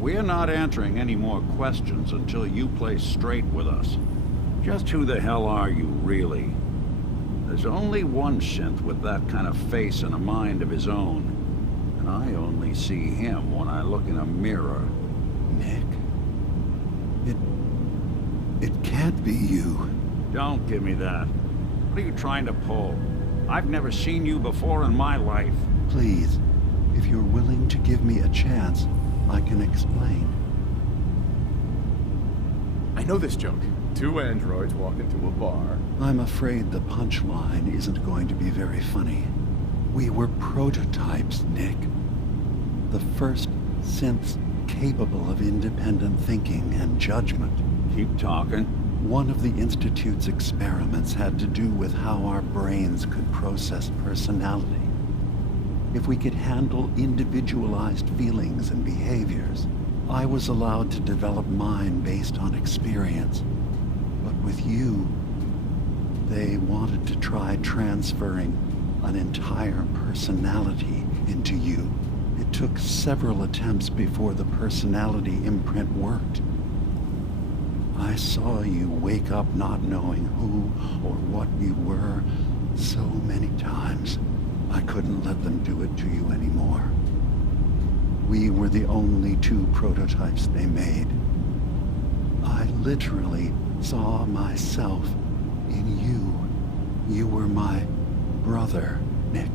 We're not answering any more questions until you play straight with us. Just who the hell are you, really? There's only one synth with that kind of face and a mind of his own. And I only see him when I look in a mirror. Nick? It can't be you. Don't give me that. What are you trying to pull? I've never seen you before in my life. Please, if you're willing to give me a chance, I can explain. I know this joke. Two androids walk into a bar. I'm afraid the punchline isn't going to be very funny. We were prototypes, Nick. The first synths capable of independent thinking and judgment. Keep talking. One of the Institute's experiments had to do with how our brains could process personality. If we could handle individualized feelings and behaviors, I was allowed to develop mine based on experience. But with you, they wanted to try transferring an entire personality into you. It took several attempts before the personality imprint worked. I saw you wake up not knowing who or what you were so many times. I couldn't let them do it to you anymore. We were the only two prototypes they made. I literally saw myself in you. You were my brother, Nick.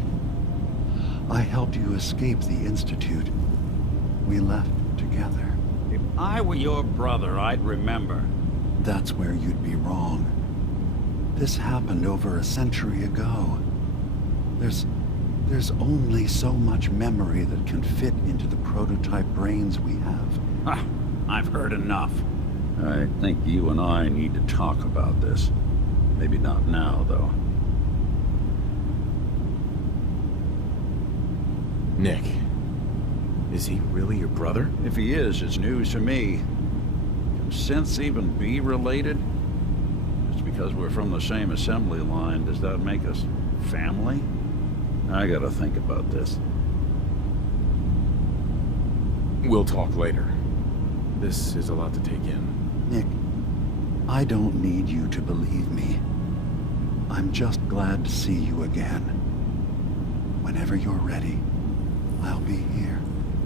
I helped you escape the Institute. We left together. If I were your brother, I'd remember. That's where you'd be wrong. This happened over a century ago. There's only so much memory that can fit into the prototype brains we have. I've heard enough. I think you and I need to talk about this. Maybe not now, though. Nick, is he really your brother? If he is, it's news to me. Can synths even be related? Just because we're from the same assembly line, does that make us family? I gotta think about this. We'll talk later. This is a lot to take in. Nick, I don't need you to believe me. I'm just glad to see you again. Whenever you're ready, I'll be here.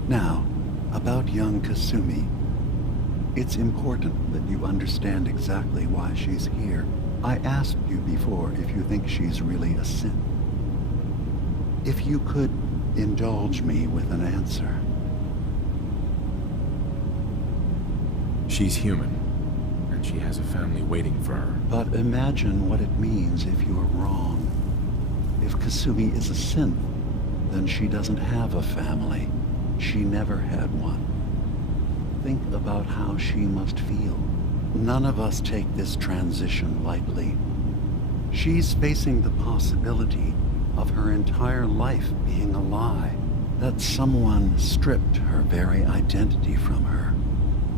Now, about young Kasumi. It's important that you understand exactly why she's here. I asked you before if you think she's really a synth. If you could indulge me with an answer. She's human, and she has a family waiting for her. But imagine what it means if you're wrong. If Kasumi is a synth, then she doesn't have a family. She never had one. Think about how she must feel. None of us take this transition lightly. She's facing the possibility of her entire life being a lie. That someone stripped her very identity from her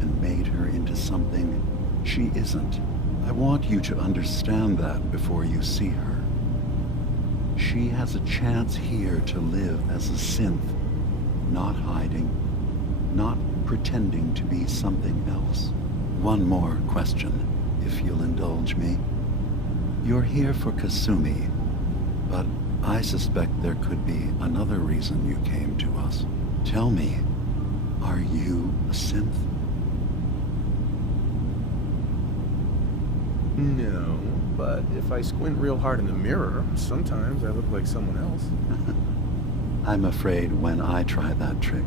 and made her into something she isn't. I want you to understand that before you see her. She has a chance here to live as a synth, not hiding, not pretending to be something else. One more question, if you'll indulge me. You're here for Kasumi, but I suspect there could be another reason you came to us. Tell me, are you a synth? No, but if I squint real hard in the mirror, sometimes I look like someone else. I'm afraid when I try that trick,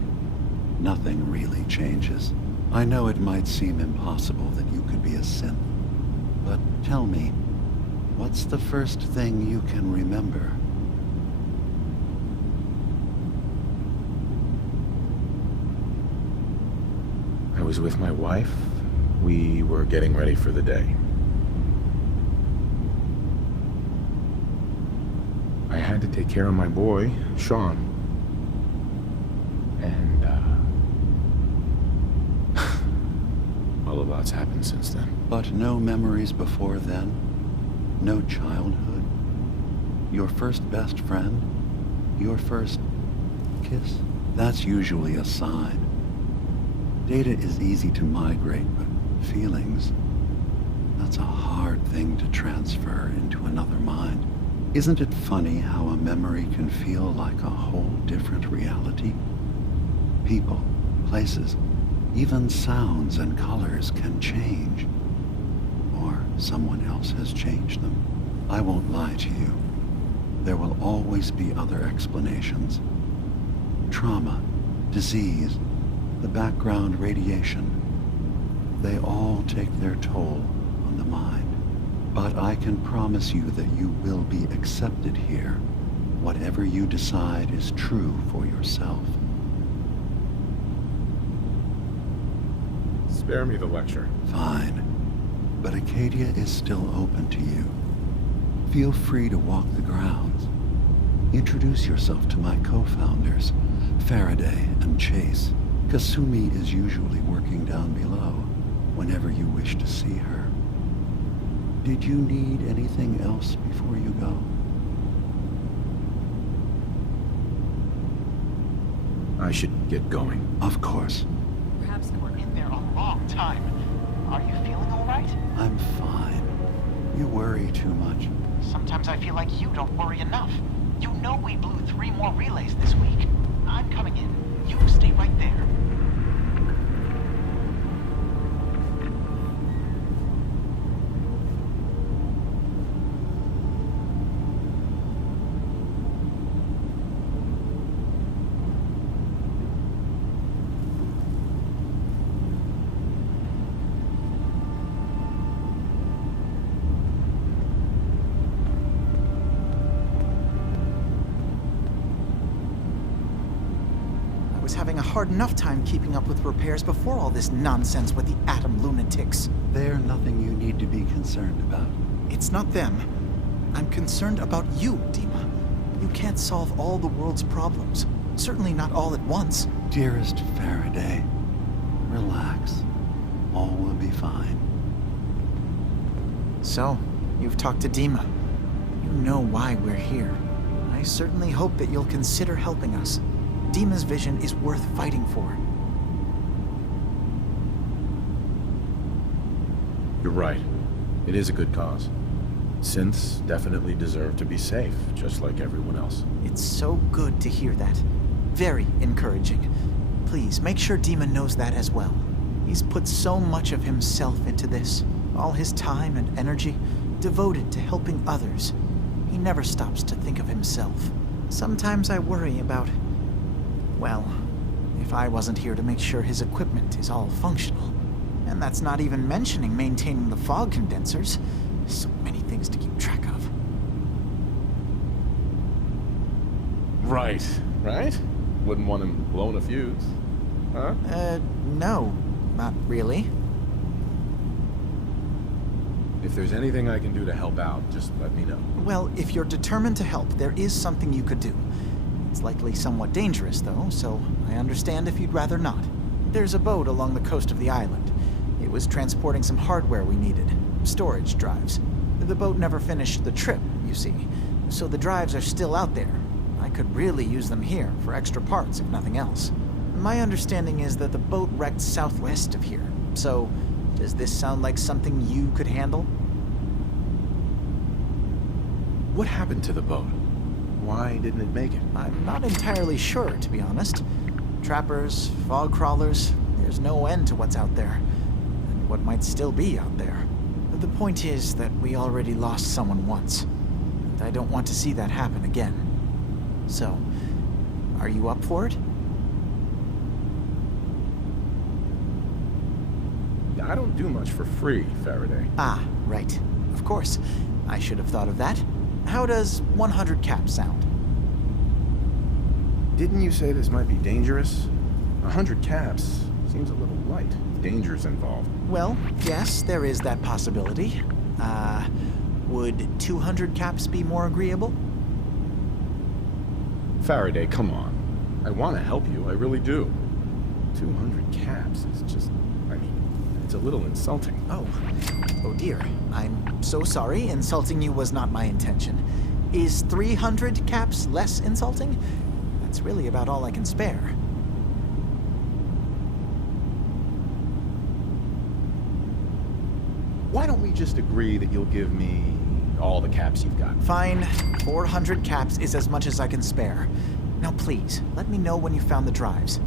nothing really changes. I know it might seem impossible that you could be a synth, but tell me, what's the first thing you can remember? I was with my wife. We were getting ready for the day. I had to take care of my boy, Sean. And, well, a lot's happened since then. But no memories before then? No childhood? Your first best friend? Your first kiss? That's usually a sign. Data is easy to migrate, but feelings, that's a hard thing to transfer into another mind. Isn't it funny how a memory can feel like a whole different reality? People, places, even sounds and colors can change. Or someone else has changed them. I won't lie to you. There will always be other explanations. Trauma, disease, the background radiation. They all take their toll on the mind. But I can promise you that you will be accepted here, whatever you decide is true for yourself. Spare me the lecture. Fine. But Acadia is still open to you. Feel free to walk the grounds. Introduce yourself to my co-founders, Faraday and Chase. Kasumi is usually working down below, whenever you wish to see her. Did you need anything else before you go? I should get going. Of course. Perhaps we're in there a long time. Are you feeling all right? I'm fine. You worry too much. Sometimes I feel like you don't worry enough. You know we blew 3 more relays this week. I'm coming in. You stay right there. I was having a hard enough time keeping up with repairs before all this nonsense with the atom lunatics. They're nothing you need to be concerned about. It's not them. I'm concerned about you, DiMA. You can't solve all the world's problems. Certainly not all at once. Dearest Faraday, relax. All will be fine. So, you've talked to DiMA. You know why we're here. I certainly hope that you'll consider helping us. DiMA's vision is worth fighting for. You're right. It is a good cause. Synths definitely deserve to be safe, just like everyone else. It's so good to hear that. Very encouraging. Please, make sure DiMA knows that as well. He's put so much of himself into this. All his time and energy devoted to helping others. He never stops to think of himself. Sometimes I worry about... well, if I wasn't here to make sure his equipment is all functional. And that's not even mentioning maintaining the fog condensers. So many things to keep track of. Right. Right? Wouldn't want him blowing a fuse. Huh? No, not really. If there's anything I can do to help out, just let me know. Well, if you're determined to help, there is something you could do. It's likely somewhat dangerous, though, so I understand if you'd rather not. There's a boat along the coast of the island. It was transporting some hardware we needed. Storage drives. The boat never finished the trip, you see, so the drives are still out there. I could really use them here for extra parts, if nothing else. My understanding is that the boat wrecked southwest of here, so does this sound like something you could handle? What happened to the boat? Why didn't it make it? I'm not entirely sure, to be honest. Trappers, fog crawlers, there's no end to what's out there. And what might still be out there. The point is that we already lost someone once. And I don't want to see that happen again. So, are you up for it? I don't do much for free, Faraday. Ah, right. Of course. I should have thought of that. How does 100 caps sound? Didn't you say this might be dangerous? 100 caps seems a little light. Danger's involved. Well, yes, there is that possibility. Would 200 caps be more agreeable? Faraday, come on. I want to help you, I really do. 200 caps is just... I mean, it's a little insulting. Oh dear. I'm so sorry. Insulting you was not my intention. Is 300 caps less insulting? That's really about all I can spare. Why don't we just agree that you'll give me all the caps you've got? Fine. 400 caps is as much as I can spare. Now please, let me know when you found the drives.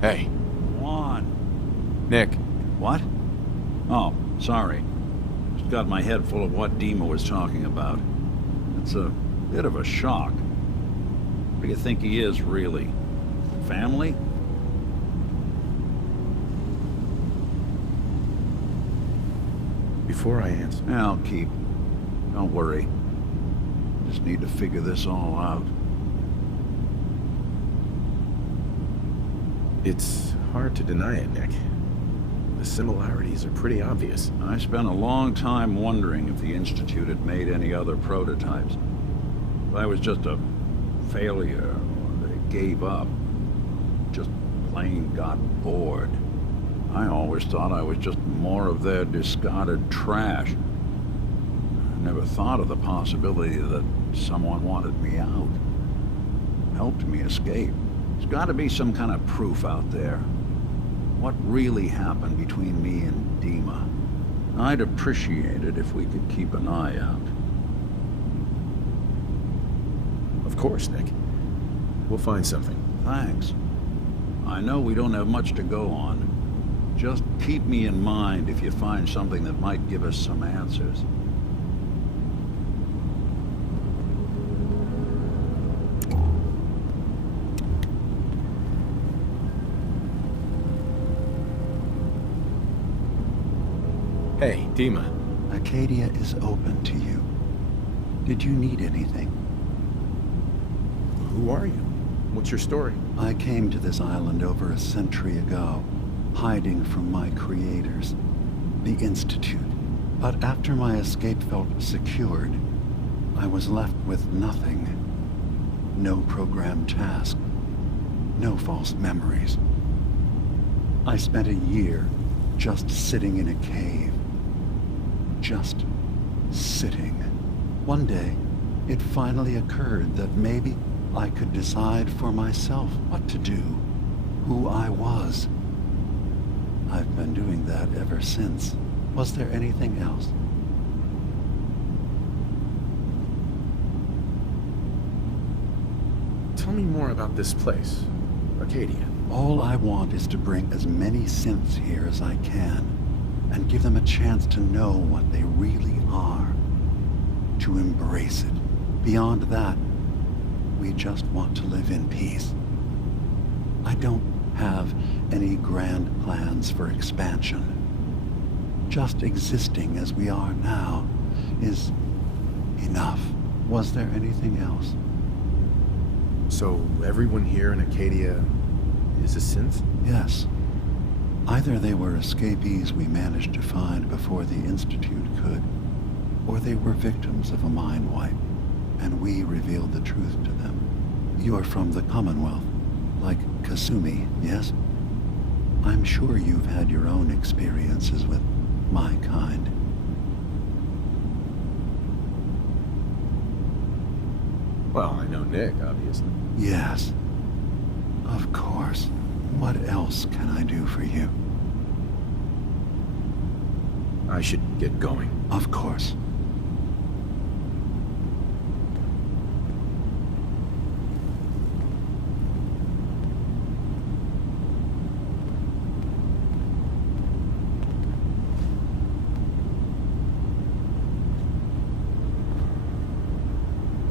Hey, Juan. Nick. What? Oh, sorry. Just got my head full of what DiMA was talking about. It's a bit of a shock. What do you think he is, really? Family? Before I answer... I'll keep. Don't worry. Just need to figure this all out. It's hard to deny it, Nick. The similarities are pretty obvious. I spent a long time wondering if the Institute had made any other prototypes. If I was just a failure, or they gave up, just plain got bored. I always thought I was just more of their discarded trash. I never thought of the possibility that someone wanted me out, helped me escape. There's got to be some kind of proof out there. What really happened between me and DiMA? I'd appreciate it if we could keep an eye out. Of course, Nick. We'll find something. Thanks. I know we don't have much to go on. Just keep me in mind if you find something that might give us some answers. Hey, DiMA. Acadia is open to you. Did you need anything? Who are you? What's your story? I came to this island over a century ago, hiding from my creators, the Institute. But after my escape felt secured, I was left with nothing. No programmed task. No false memories. I spent a year just sitting in a cave. Just sitting. One day, it finally occurred that maybe I could decide for myself what to do, who I was. I've been doing that ever since. Was there anything else? Tell me more about this place, Acadia. All I want is to bring as many synths here as I can, and give them a chance to know what they really are. To embrace it. Beyond that, we just want to live in peace. I don't have any grand plans for expansion. Just existing as we are now is enough. Was there anything else? So everyone here in Acadia is a synth? Yes. Either they were escapees we managed to find before the Institute could, or they were victims of a mind wipe, and we revealed the truth to them. You are from the Commonwealth, like Kasumi, yes? I'm sure you've had your own experiences with my kind. Well, I know Nick, obviously. Yes. Of course. What else can I do for you? I should get going. Of course.